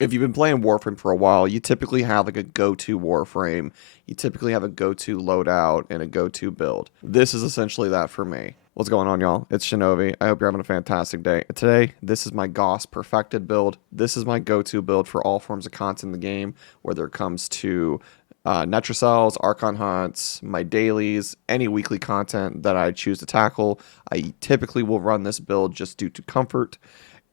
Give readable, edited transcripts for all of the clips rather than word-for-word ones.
if you've been playing Warframe for a while, you typically have like a go-to Warframe. You typically have a go-to loadout and a go-to build. This is essentially that for me. What's going on, y'all? It's Shinobi. I hope you're having a fantastic day. Today, this is my Gauss Perfected build. This is my go-to build for all forms of content in the game, whether it comes to Netrocells, Archon hunts, my dailies, any weekly content that I choose to tackle. I typically will run this build just due to comfort,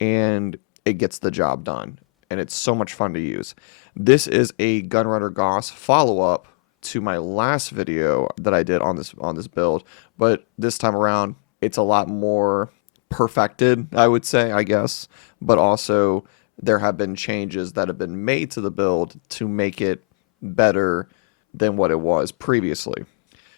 and it gets the job done. And it's so much fun to use. This is a Gunrunner Gauss follow-up to my last video that I did on this build, but this time around it's a lot more perfected, I would say, I guess, but also there have been changes that have been made to the build to make it better than what it was previously.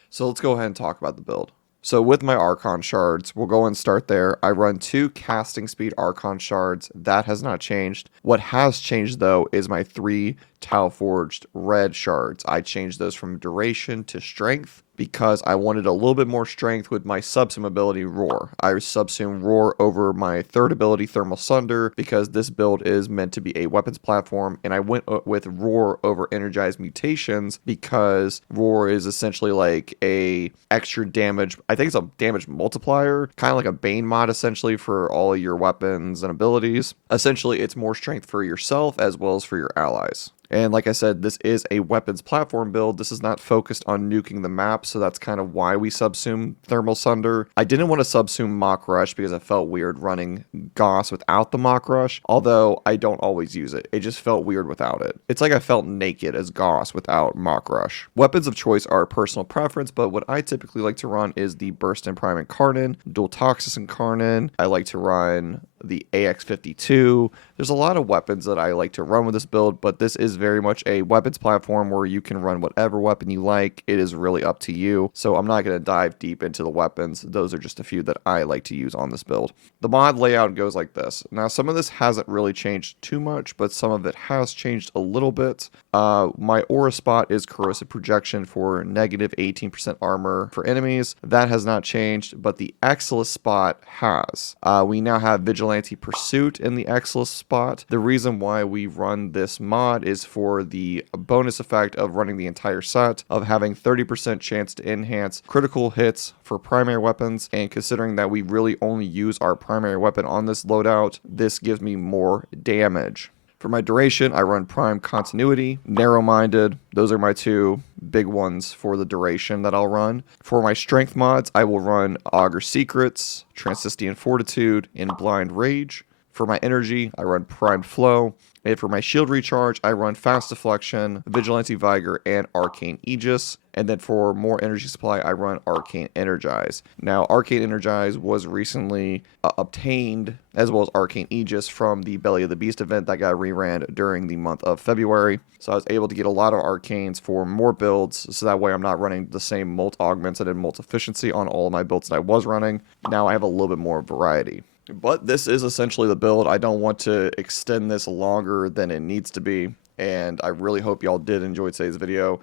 So let's go ahead and talk about the build. So with my Archon shards, we'll go and start there. I run 2 casting speed Archon shards. That has not changed. What has changed though is my 3 tile forged red shards. I changed those from duration to strength because I wanted a little bit more strength with my Subsume ability Roar. I Subsume Roar over my 3rd ability Thermal Sunder because this build is meant to be a weapons platform, and I went with Roar over Energized Mutations because Roar is essentially like a extra damage. I think it's a damage multiplier, kind of like a Bane mod essentially for all of your weapons and abilities. Essentially, it's more strength for yourself as well as for your allies. And like I said, this is a weapons platform build. This is not focused on nuking the map, so that's kind of why we subsume Thermal Sunder. I didn't want to subsume Mach Rush because it felt weird running Gauss without the Mach Rush, although I don't always use it. It just felt weird without it. It's like I felt naked as Gauss without Mach Rush. Weapons of choice are personal preference, but what I typically like to run is the Burst and Prime Incarnon, Dual Toxis Incarnon. I like to run the AX52. There's a lot of weapons that I like to run with this build, but this is very much a weapons platform where you can run whatever weapon you like. It is really up to you. So I'm not going to dive deep into the weapons. Those are just a few that I like to use on this build. The mod layout goes like this. Now, some of this hasn't really changed too much, but some of it has changed a little bit. My aura spot is corrosive projection for negative 18% armor for enemies. That has not changed, but the Exilus spot has. We now have Vigilante Pursuit in the Exilus spot. The reason why we run this mod is for the bonus effect of running the entire set, of having 30% chance to enhance critical hits for primary weapons, and considering that we really only use our primary weapon on this loadout, this gives me more damage. For my duration, I run Prime Continuity, Narrow-Minded. Those are my 2 big ones for the duration that I'll run. For my strength mods, I will run Augur Secrets, Transcendent Fortitude, and Blind Rage. For my energy, I run Primed Flow. And for my shield recharge, I run Fast Deflection, Vigilante Vigor, and Arcane Aegis. And then for more energy supply, I run Arcane Energize. Now, Arcane Energize was recently obtained, as well as Arcane Aegis, from the Belly of the Beast event that got reran during the month of February. So I was able to get a lot of Arcanes for more builds, so that way I'm not running the same Molt Augmented and Molt Efficiency on all of my builds that I was running. Now I have a little bit more variety. But this is essentially the build. I don't want to extend this longer than it needs to be, and I really hope y'all did enjoy today's video.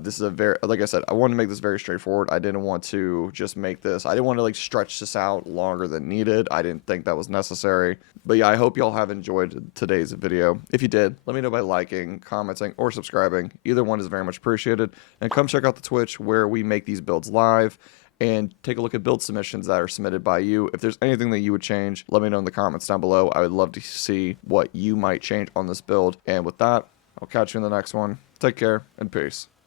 This is a very, like I said, I wanted to make this very straightforward. I didn't want to just make this, I didn't want to like stretch this out longer than needed. I didn't think that was necessary. But yeah, I hope y'all have enjoyed today's video. If you did, let me know by liking, commenting, or subscribing. Either one is very much appreciated. And come check out the Twitch where we make these builds live, and take a look at build submissions that are submitted by you. If there's anything that you would change, let me know in the comments down below. I would love to see what you might change on this build. And with that, I'll catch you in the next one. Take care and peace.